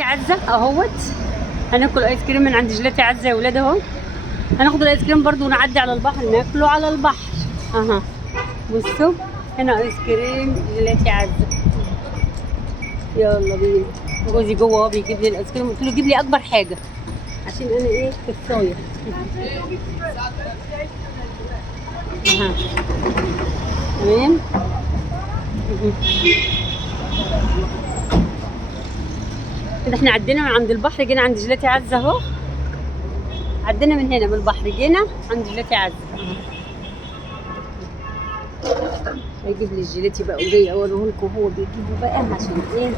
جيلاتي عزه اهوت. هناكل ايس كريم من عند جيلاتي عزه يا ولاد اهو. هناخد الايس كريم برضو ونعدي على البحر ناكله على البحر. اها بصوا هنا ايس كريم جيلاتي عزه. يلا بينا. جوزي جوه اهو بيجيب لي الايس كريم، قلت له جيب لي اكبر حاجه عشان انا ايه كفايه. اها تمام. كده احنا عدينا من عند البحر جينا عند جيلاتي عزه اهو. عدينا من هنا من البحر جينا عند جيلاتي عزه. هيجيب لي الجيلاتي بقى وجاي اوريه لكم هو بيجيبه بقى عشان ايه.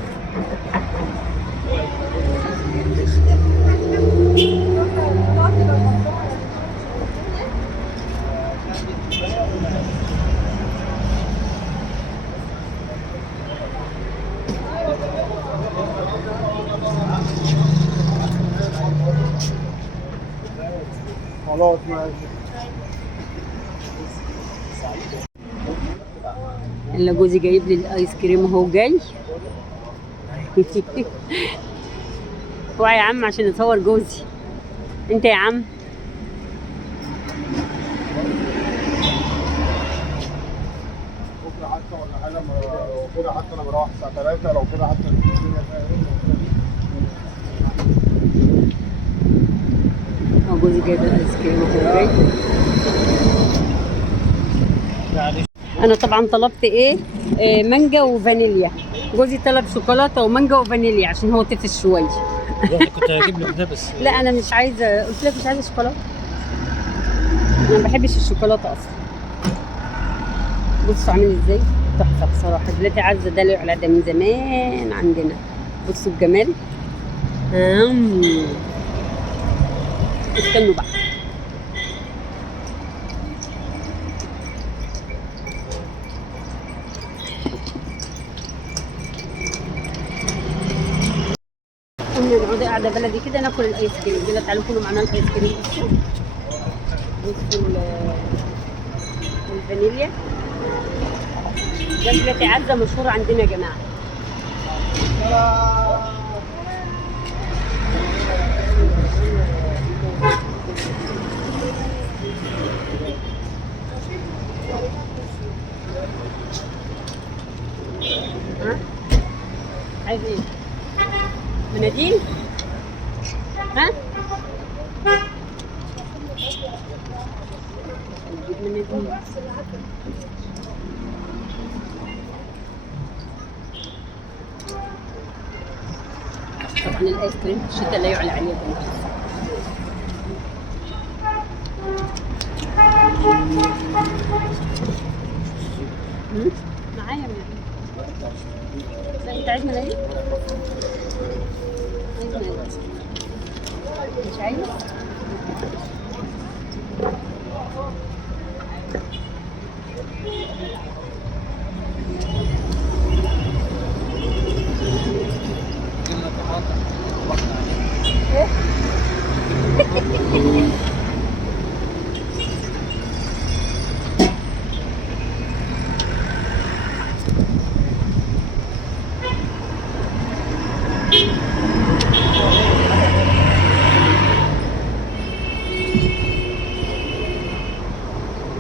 خلاص ماشي. الا جوزي جايب لي الايس كريم اهو جاي. اوعى يا عم عشان نصور جوزي. انت يا عم بكره حتى ولا حاجه، لو كده حتى انا بروح الساعه 3، لو كده حتى الدنيا فيها اهو جوزي جايب الايس كريم اهو جاي. يعني. انا طبعا طلبت ايه مانجا وفانيليا. جوزي طلب شوكولاته ومانجا وفانيليا عشان هو تفس شويه. كنت هجيب لك ده بس. لا انا مش عايزه، قلت لك مش عايزه شوكولاته. انا ما بحبش الشوكولاته اصلا. بصوا عامل ازاي تحفه بصراحه. جيلاتي عزه ده له على ده من زمان عندنا. بصوا الجمال. استنوا بقى. قلنا نقعد قاعده بلدي كده ناكل الايس كريم. يلا تعالوا كلوا معانا الايس كريم. بصوا الفانيليا ده جيلاتي عزه مشهور عندنا يا جماعه. ها عايز ايه؟ مناديل؟ ها؟ نجيب مناديل. طبعا الايس كريم في الشتاء لا يعلى عليه بنت. معايا مناديل. لا انت عايز مناديل؟ عايز مناديل. مش عايز؟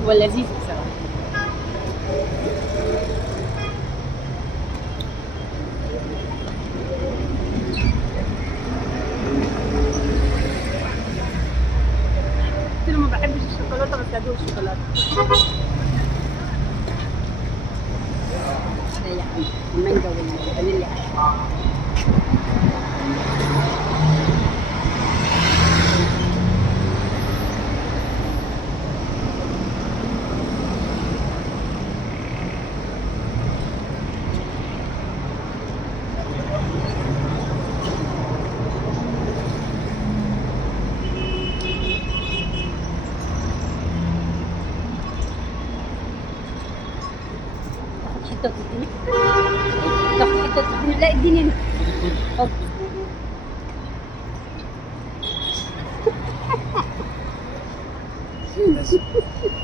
هو لذيذ بصراحة. قلت له ما بحبش الشوكولاتة بس هدوق الشوكولاتة. لا يا عم المانجا والفانيليا أحلى. حتة تديني؟ تاخد حتة تديني؟ لا اديني انت. اتفضل.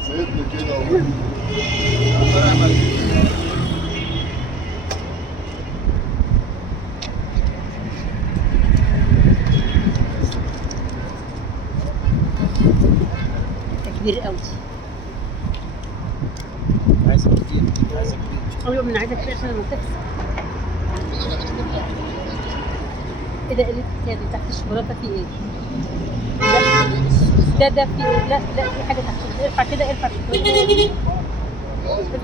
سيبني كده كبير قوي. عايزة كتير، عايزة كتير. ايوه، من عايزه كتير عشان لما تخسر. ايه ده؟ قلت دي تحت الشوكولاته في ايه؟ ده في ايه؟ لا في حاجه تحت. ارفع كده، ارفع شويه.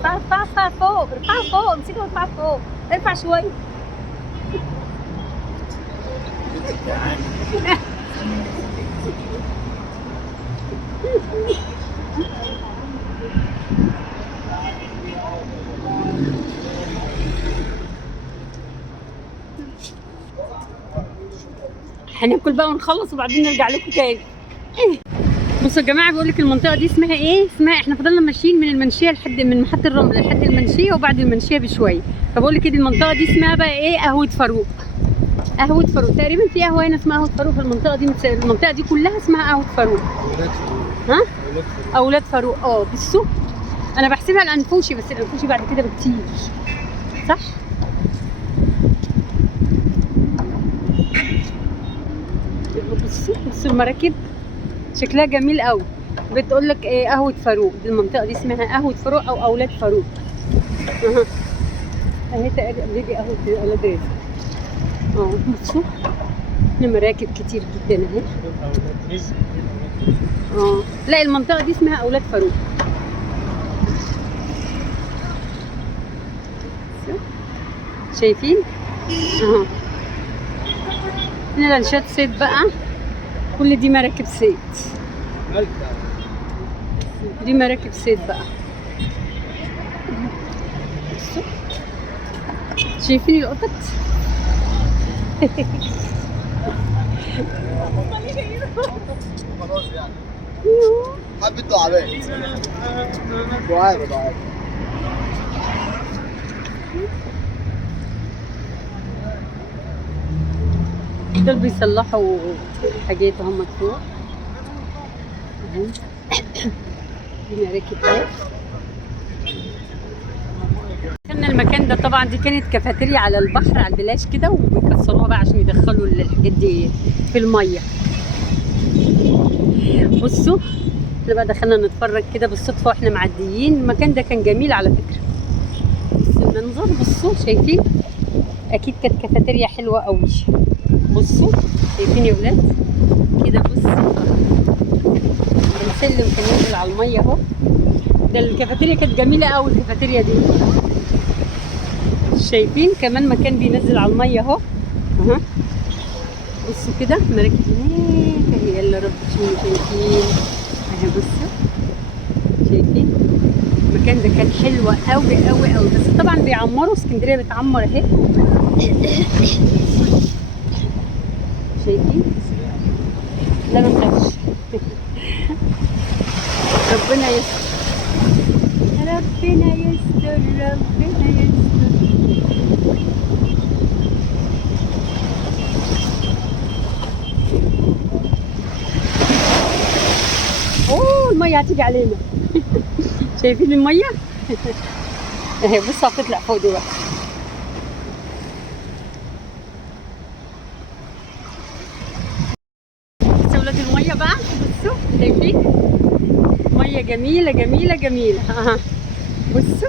ارفع فوق، ارفع فوق، امسكها وارفع فوق، ارفع شويه. هناكل بقى ونخلص وبعدين نرجع لكم تاني. بصوا يا جماعه، بقول لك المنطقه دي اسمها ايه؟ اسمها، احنا فضلنا ماشيين من المنشيه من محطه الرمل لحد المنشيه وبعد المنشيه بشويه. فبقول لك المنطقه دي اسمها بقى ايه؟ قهوه فاروق. قهوه فاروق تقريبا. في قهوه هنا اسمها قهوه فاروق في المنطقه دي. المنطقه دي كلها اسمها قهوه فاروق. ها؟ اولاد فاروق. بصوا انا بحسبها الانفوشي، بس الانفوشي بعد كده بكتير، صح؟ بصوا المراكب شكلها جميل قوي. بتقول لك ايه؟ قهوه فاروق. دي المنطقه دي اسمها قهوه فاروق او اولاد فاروق. اهي تقريبا دي قهوه اولاد رزق. بصوا مراكب كتير جدا اهي. لا، المنطقه دي اسمها اولاد فاروق. شايفين؟ هنا لانشات صيد بقى. كل دي مراكب صيد. دي مراكب صيد بقى. شايفين القطط؟ خلاص يعني. حبة دعابات. دعابة. دول بيصلحوا حاجات هم فوق. دي مراكب اهي. كان المكان ده طبعا دي كانت كافيتيريا على البحر على البلاش كده، وبيكسروها بقى عشان يدخلوا الحاجات دي في الميه. بصوا احنا بقى دخلنا نتفرج كده بالصدفه واحنا معديين. المكان ده كان جميل على فكره. بصوا المنظر، بصوا شايفين؟ اكيد كانت كافيتيريا حلوه قوي. بصوا شايفين يا ولاد كده؟ بصوا السلم كان نازل على الميه اهو. ده الكافيتيريا كانت جميله قوي الكافيتيريا دي. شايفين كمان مكان بينزل على الميه اهو. بصوا كده مراكب هناك اهي. يلا رب تشوفوا. شايفين اهي؟ بصوا شايفين المكان ده كان حلو قوي قوي قوي. بس طبعا بيعمروا، اسكندريه بتعمر اهي. شايفين؟ لا ما تخافش. ربنا يستر، ربنا يستر، ربنا يستر. المية هتيجي علينا. شايفين المية؟ اهي بصوا هتطلع فوق دلوقتي. بصوا ولاد المية بقى. بصوا شايفين؟ مية جميلة جميلة جميلة. بصوا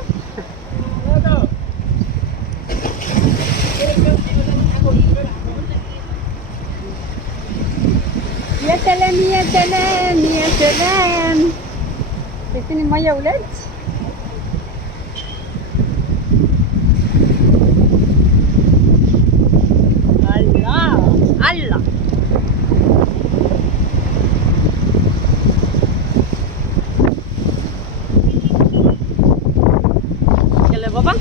يا سلام يا سلام يا سلام. شايفين المية يا ولاد؟ الله الله. يلا يا بابا.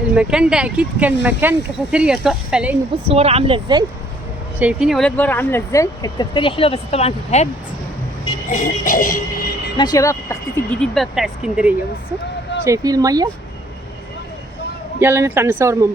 المكان ده اكيد كان مكان كافيتيريا تحفه، لان بصوا ورا عامله ازاي. شايفين يا ولاد ورا عامله ازاي؟ كانت كافيتيريا حلوه بس طبعا تتهد. ماشيه بقى في التخطيط الجديد بقى بتاع اسكندريه. بصوا شايفين الميه. يلا نطلع نصور من بره.